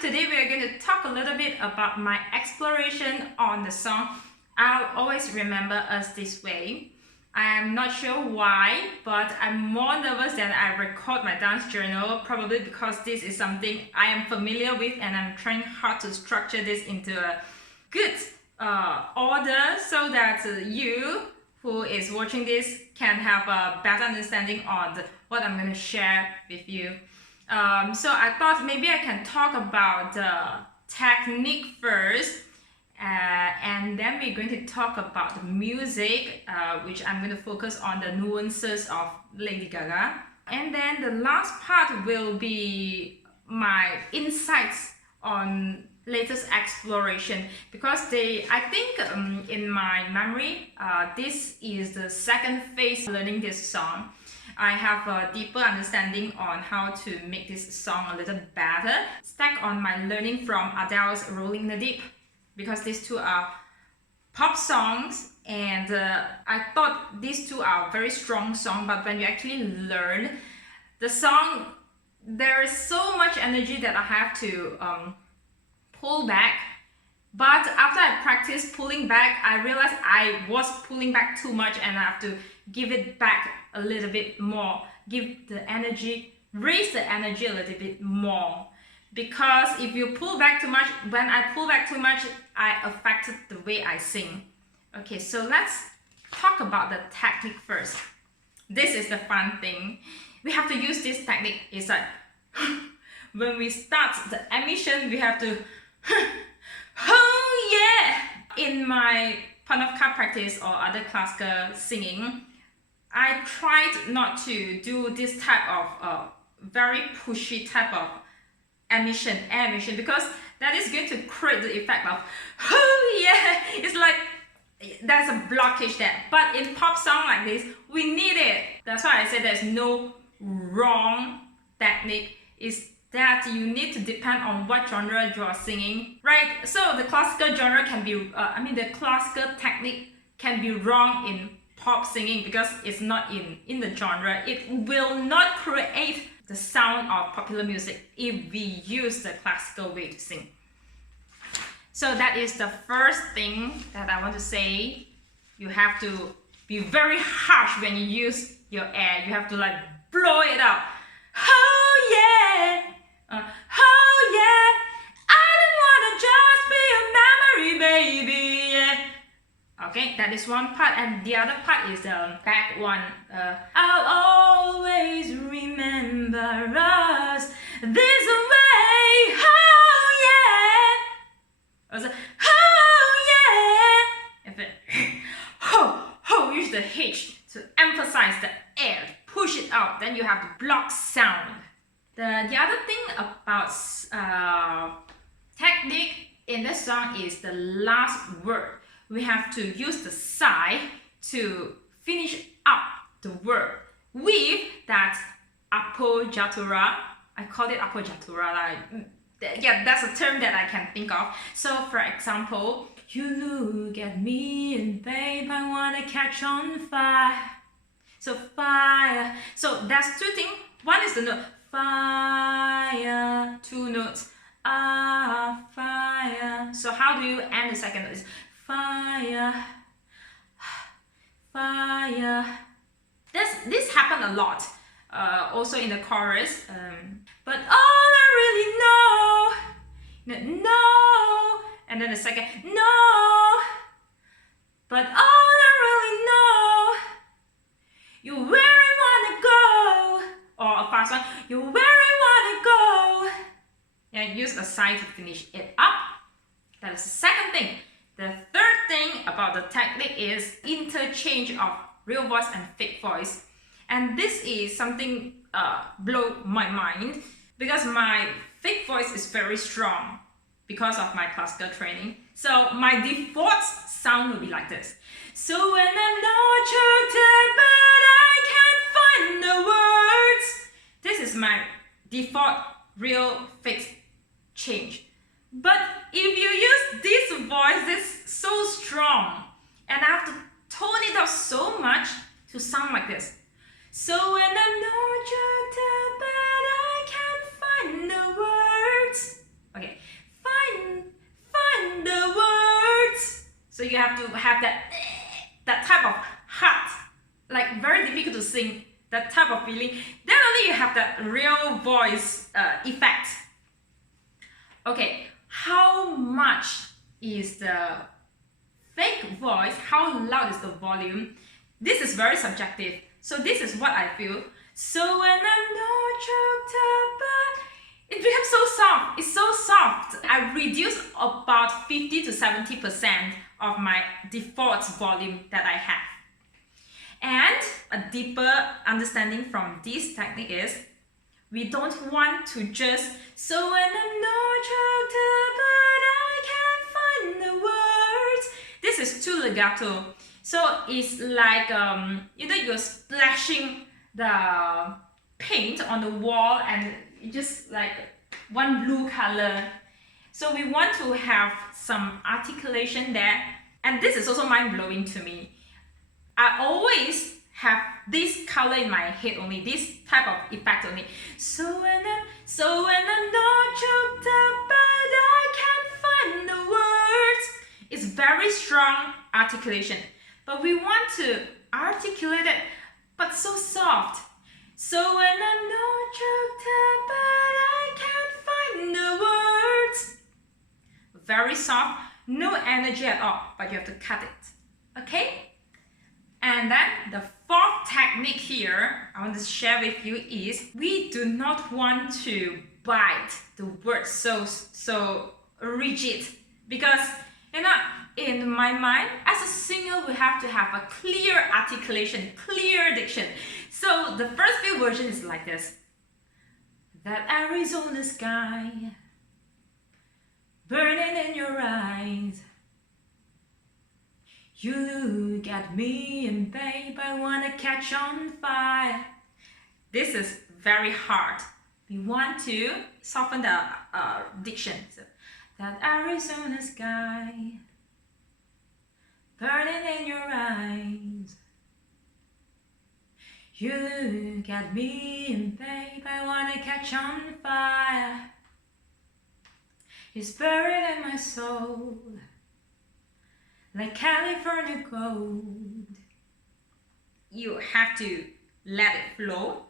today we are going to talk a little bit about my exploration on the song. I'll always remember us this way. I am not sure why, but I'm more nervous than I record my dance journal, probably because this is something I am familiar with and I'm trying hard to structure this into a good order so that you who is watching this can have a better understanding on what I'm going to share with you. So I thought maybe I can talk about the technique first, and then we're going to talk about the music, which I'm going to focus on the nuances of Lady Gaga. And then the last part will be my insights on latest exploration, because I think in my memory, this is the second phase learning this song. I have a deeper understanding on how to make this song a little better, stack on my learning from Adele's Rolling in the Deep, because these two are pop songs, and I thought these two are very strong songs, but when you actually learn the song, there is so much energy that I have to pull back. But after I practiced pulling back, I realized I was pulling back too much and I have to give it back a little bit more, raise the energy a little bit more. Because if you pull back too much, when I pull back too much, I affected the way I sing. Okay, so let's talk about the technique first. This is the fun thing. We have to use this technique. It's like, when we start the emission, we have to, oh yeah! In my Panofka practice or other classical singing, I tried not to do this type of very pushy type of air emission, because that is going to create the effect of, oh yeah! It's like there's a blockage there. But in pop song like this, we need it. That's why I said there's no wrong technique. It's that you need to depend on what genre you are singing, right? So the classical genre can be, the classical technique can be wrong in pop singing because it's not in the genre. It will not create the sound of popular music if we use the classical way to sing. So that is the first thing that I want to say. You have to be very harsh when you use your air. You have to like blow it out. Oh yeah! Oh yeah! I don't wanna just be a memory, baby. Yeah. Okay, that is one part, and the other part is the back one. I'll always remember us this way. Oh yeah! Also, oh yeah! If it use the H to emphasize the air, push it out. Then you have the block sound. The other thing about technique in this song is the last word. We have to use the sigh to finish up the word with that appoggiatura. I call it appoggiatura. Yeah, that's a term that I can think of. So for example, you look at me and babe, I wanna catch on fire. So fire. So that's two things. One is the note fire, two notes. Fire. So how do you end the second note? It's fire, fire. This happened a lot. Also in the chorus. But all I really know, no. And then the second, no. But all I really know, you where I wanna go. Or a fast one, you where I wanna go. And use a sigh to finish it up. That is the second thing. The third thing about the technique is interchange of real voice and fake voice. And this is something blow my mind, because my fake voice is very strong because of my classical training. So my default sound will be like this. So when I'm not choked up, but I can't find the words. This is my default real fake change. But if you use this voice, it's so strong, and I have to tone it up so much to sound like this. So when I'm not choked up, but I can't find the words. Okay, to have that type of hard, like very difficult to sing, that type of feeling, then only you have that real voice effect. Okay, how much is the fake voice? How loud is the volume? This is very subjective. So this is what I feel. So when I'm not choked up, but it becomes so soft. It's so soft. I reduce about 50 to 70% of my default volume that I have. And a deeper understanding from this technique is, we don't want to just, so when I'm not choked up, but I can't find the words. This is too legato. So it's like, you're splashing the paint on the wall and just like one blue color. So we want to have some articulation there. And this is also mind-blowing to me. I always have this color in my head only, this type of effect only. So when I'm not choked up, but I can't find the words. It's very strong articulation. But we want to articulate it, but so soft. So when I'm not choked up, but I can't find the words. Very soft, no energy at all, but you have to cut it. Okay? And then the fourth technique here I want to share with you is, we do not want to bite the words so rigid, because in my mind, as a singer, we have to have a clear articulation, clear diction. So the first few versions is like this. That Arizona sky burning in your eyes. You look at me and babe, I wanna catch on fire. This is very hard. We want to soften the diction. So, that Arizona sky burning in your eyes. You look at me and babe, I wanna catch on fire. It's buried in my soul, like California gold. You have to let it flow.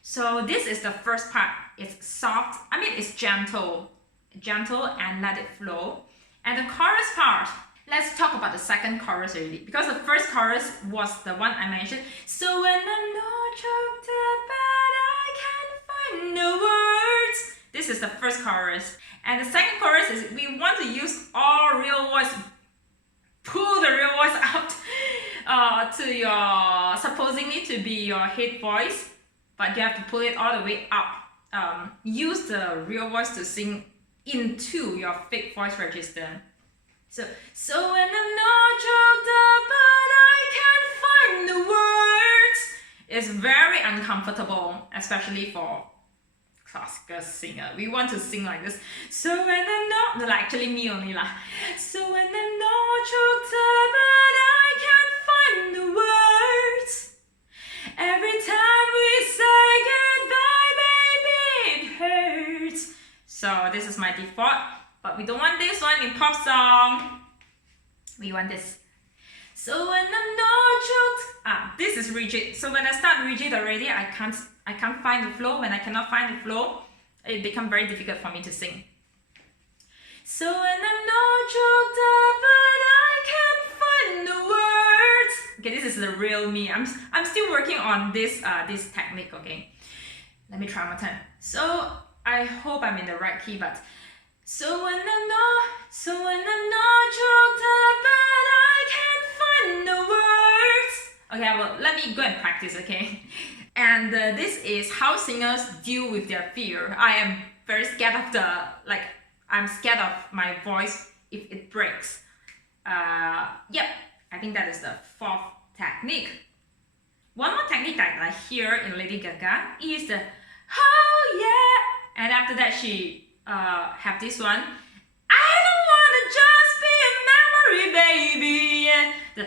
So this is the first part. It's soft, it's gentle and let it flow. And the chorus part, let's talk about the second chorus already, because the first chorus was the one I mentioned. So when I'm not choked up, but I can't find the words. This is the first chorus. And the second chorus is, we want to use all real voice. Pull the real voice out to your, supposedly to be your head voice, but you have to pull it all the way up. Use the real voice to sing into your fake voice register. So when I'm not choked up, but I can't find the words. It's very uncomfortable, especially for classical singer. We want to sing like this. So when I'm not, no, actually me only lah. So when I'm not choked up, but I can't find the words. Every time we say goodbye, baby, it hurts. So this is my default, but we don't want this one in pop song. We want this. So when I'm not choked, this is rigid. So when I start rigid already, I can't find the flow. When I cannot find the flow, it becomes very difficult for me to sing. So when I'm not choked up, but I can't find the words. Okay, this is the real me. I'm still working on this this technique. Okay, let me try one more time. So I hope I'm in the right key, but so when I'm not choked up, but I can't find the words. Okay, well, let me go and practice. Okay. And this is how singers deal with their fear. I am very scared of I'm scared of my voice if it breaks. Yep, I think that is the fourth technique. One more technique that I hear in Lady Gaga is the oh yeah, and after that she have this one. I don't wanna just be a memory, baby. Yeah. The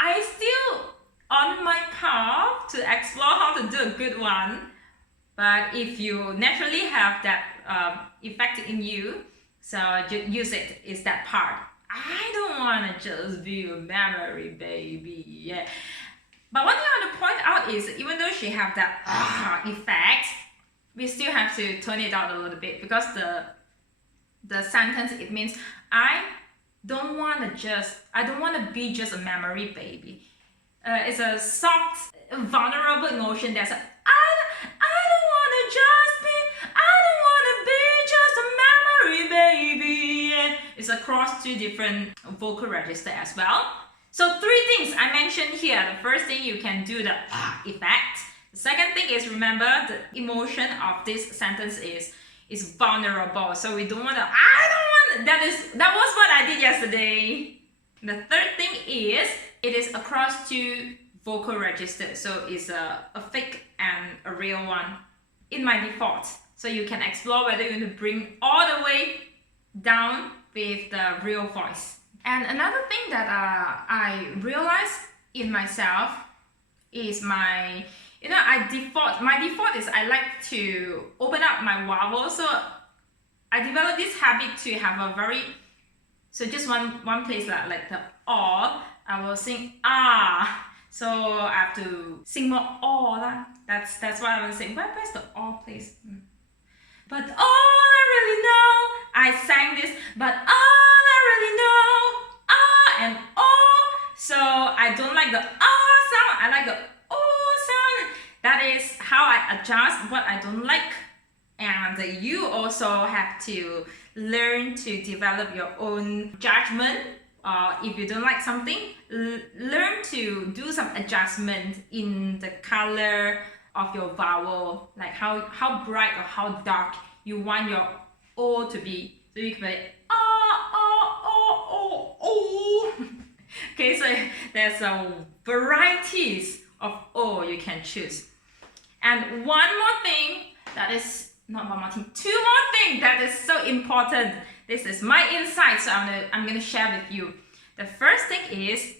I still on my path to explore how to do a good one. But if you naturally have that effect in you, So use it, is that part. I don't want to just be a memory baby. Yeah. But one thing I want to point out is, even though she have that effect, we still have to tone it out a little bit, because the sentence, it means I don't want to be just a memory baby. It's a soft, vulnerable emotion that's I don't want to be just a memory baby. It's across 2 different vocal registers as well. So 3 things I mentioned here. The first thing, you can do the effect. The second thing is, remember, the emotion of this sentence is vulnerable. So we don't want to, that was what I did yesterday. The third thing is, it is across 2 vocal registers. So it's a fake and a real one in my default. So you can explore whether you want to bring all the way down with the real voice. And another thing that I realized in myself is my default is I like to open up my vowel. So I developed this habit to have a very, so just one place like the I will sing so I have to sing more that's why I want to say, where's the place? But all I really know, I sang this, but all I really know, and so I don't like the sound, I like the sound. That is how I adjust what I don't like. And you also have to learn to develop your own judgment. If you don't like something, learn to do some adjustment in the color of your vowel, like how bright or how dark you want your O to be. So you can play Okay, so there's varieties of O you can choose. And one more thing, that is not one more thing, 2 more things that is so important. This is my insight, so I'm gonna share with you. The first thing is,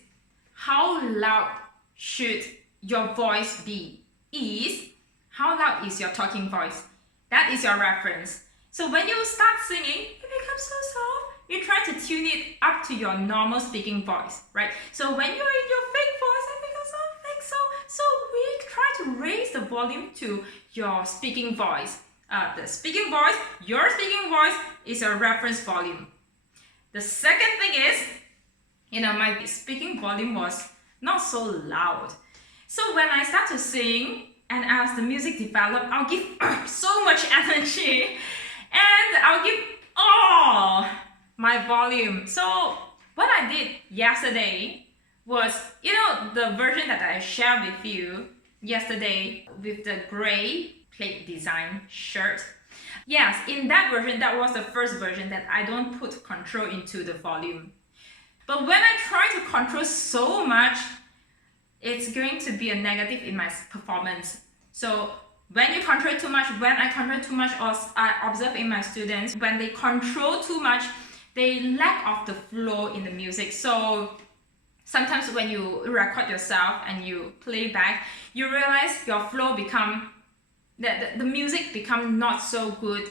how loud should your voice be? How loud is your talking voice? That is your reference. So when you start singing, it becomes so soft. You try to tune it up to your normal speaking voice, right? So when you're in your fake voice, it becomes so fake. So we try to raise the volume to your speaking voice. Your speaking voice is a reference volume. The second thing is, my speaking volume was not so loud. So when I start to sing, and as the music develops, I'll give so much energy, and I'll give all my volume. So what I did yesterday was, the version that I shared with you yesterday with the gray plate design shirt. Yes, in that version, that was the first version that I don't put control into the volume. But when I try to control so much, it's going to be a negative in my performance. So when you control too much, when I control too much, or I observe in my students, when they control too much, they lack of the flow in the music. So sometimes when you record yourself and you play back, you realize your flow become, the music become not so good.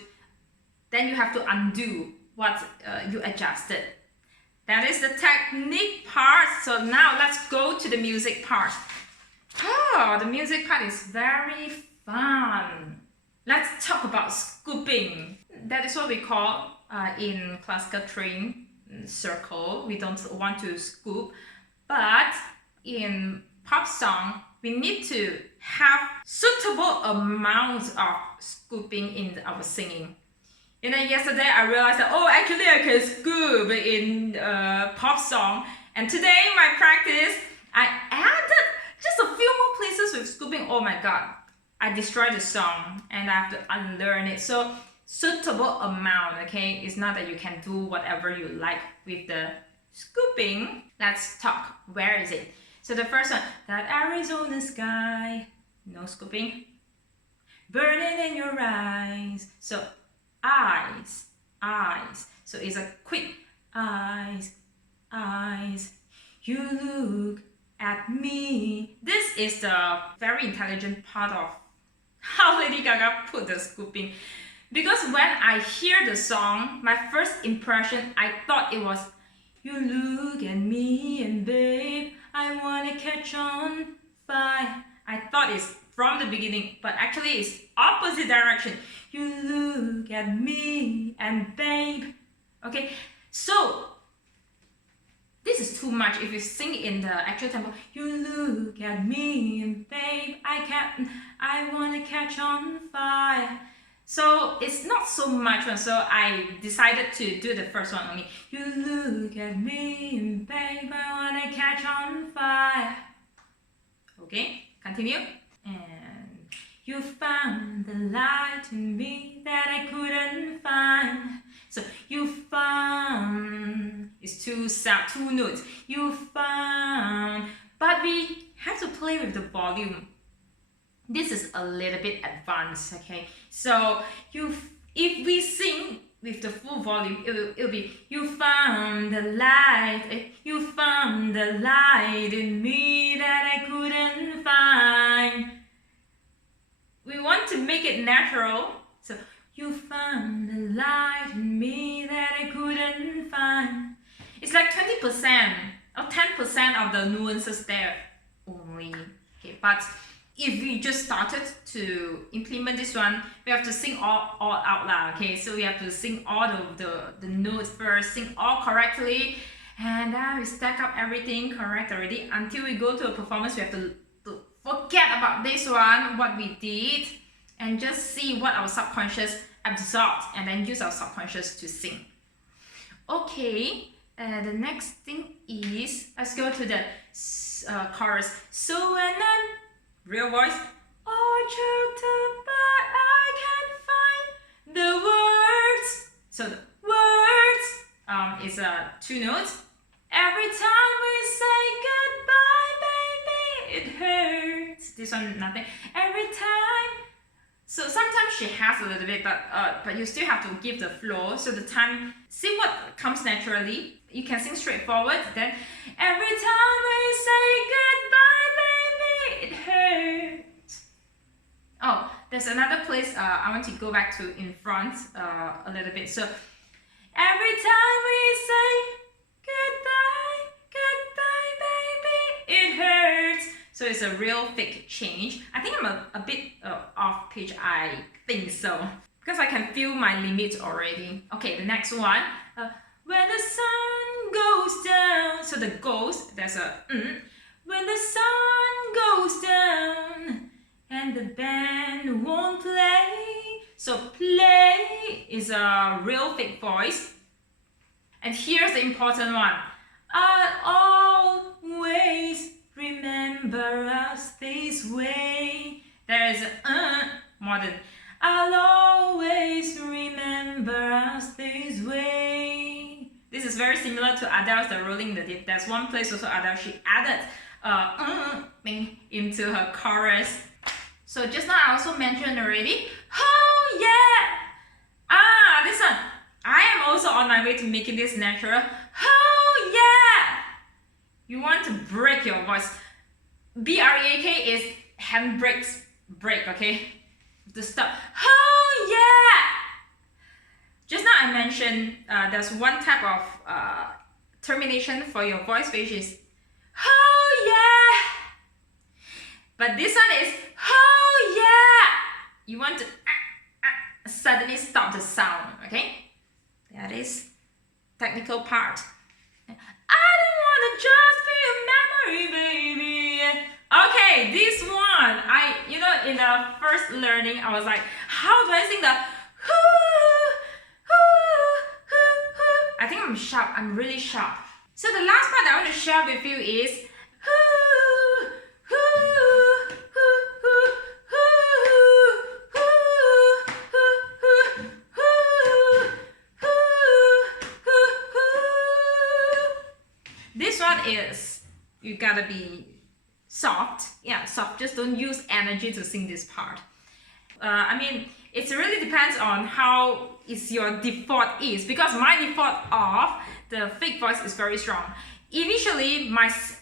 Then you have to undo what you adjusted. That is the technique part. So now let's go to the music part. The music part is very fun. Let's talk about scooping. That is what we call in classical string circle. We don't want to scoop, but in pop song, we need to have suitable amounts of scooping in our singing. Yesterday I realized that, actually I can scoop in pop song. And today my practice, I added just a few more places with scooping. Oh my god, I destroyed the song and I have to unlearn it. So suitable amount, okay? It's not that you can do whatever you like with the scooping. Let's talk. Where is it? So the first one, that Arizona sky, no scooping. Burning in your eyes. So eyes. So it's a quick eyes. You look at me. This is the very intelligent part of how Lady Gaga put the scooping. Because when I hear the song, my first impression, I thought it was, you look at me and babe, I wanna catch on fire. I thought it's from the beginning, but actually it's opposite direction. You look at me and babe. Okay, so this is too much if you sing in the actual tempo. You look at me and babe, I wanna catch on fire. So it's not so much one, so I decided to do the first one only. You look at me and babe, I wanna catch on fire. Okay, continue. And you found the light in me that I couldn't find. So you found is two notes. You found, but we have to play with the volume. This is a little bit advanced, okay? So if we sing with the full volume, it'll be, you found the light, you found the light in me that I couldn't find. We want to make it natural, so you found the light in me that I couldn't find. It's like 20% or 10% of the nuances there only, okay? But if we just started to implement this one, we have to sing all out loud, okay? So we have to sing all the notes first, sing all correctly, and then we stack up everything correct already. Until we go to a performance, we have to forget about this one, what we did, and just see what our subconscious absorbed, and then use our subconscious to sing. Okay, the next thing is, let's go to the chorus. So when I'm real voice. Oh, choked up, but I can't find the words. So the words is two notes. Every time we say goodbye, baby, it hurts. This one, nothing. Every time. So sometimes she has a little bit, but you still have to give the flow. So the time, see what comes naturally. You can sing straightforward. Then every time we say goodbye, baby, it hurts. Oh, there's another place I want to go back to in front a little bit. So every time we say goodbye, goodbye, baby, it hurts. So it's a real fake change. I think I'm a bit off pitch, I think so. Because I can feel my limits already. Okay, the next one. When the sun goes down. So the goes, there's a when the sun goes down and the band won't play. So play is a real fake voice. And here's the important one. I'll always remember us this way. There is a mordent. I'll always remember us this way. This is very similar to Adele's The Rolling the Deep. There's one place also Adele, she added thing into her chorus. So just now I also mentioned already. Oh yeah! This one. I am also on my way to making this natural. Oh yeah! You want to break your voice. B-R-E-A-K is handbrakes, break, okay? To stop. Oh yeah! Just now I mentioned there's one type of termination for your voice, which is oh yeah! But this one is oh yeah! You want to suddenly stop the sound, okay? That is technical part. I don't wanna just be a memory, baby. Okay, this one, in the first learning, I was like, how do I sing the I think I'm sharp, I'm really sharp. So the last part that I want to share with you is this one is, you gotta be soft. Yeah, soft. Just don't use energy to sing this part. It really depends on how is your default is, because my default of the fake voice is very strong. Initially,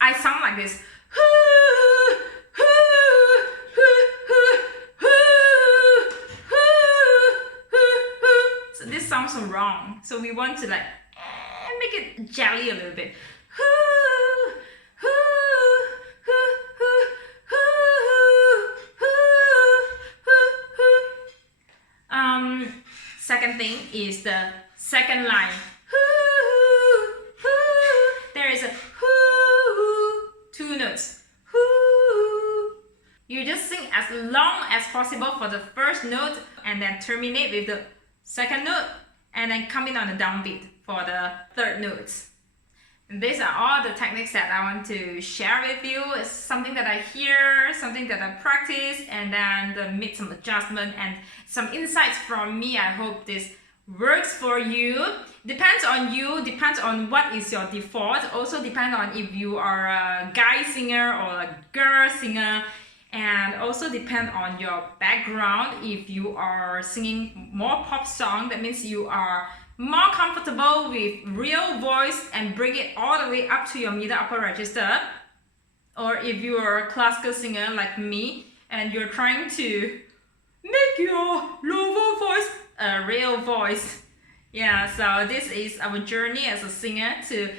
I sound like this. sounds wrong. So we want to like make it jelly a little bit. Second thing is the second line. There is a two notes. You just sing as long as possible for the first note and then terminate with the second note and then come in on the downbeat for the third note. And these are all the techniques that I want to share with you. It's something that I hear, something that I practice, and then make some adjustment and some insights from me. I hope this works for you. Depends on you, depends on what is your default. Also depends on if you are a guy singer or a girl singer. And also depend on your background. If you are singing more pop song, that means you are more comfortable with real voice and bring it all the way up to your middle upper register. Or if you are a classical singer like me and you're trying to make your lower voice a real voice. Yeah, so this is our journey as a singer to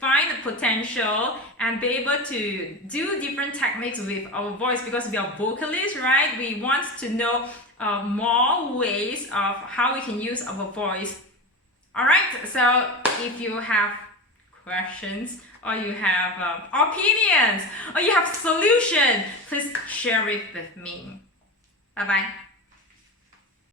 find the potential and be able to do different techniques with our voice, because we are vocalists, right? We want to know more ways of how we can use our voice. All right, so if you have questions or you have opinions or you have solutions, please share it with me. Bye-bye.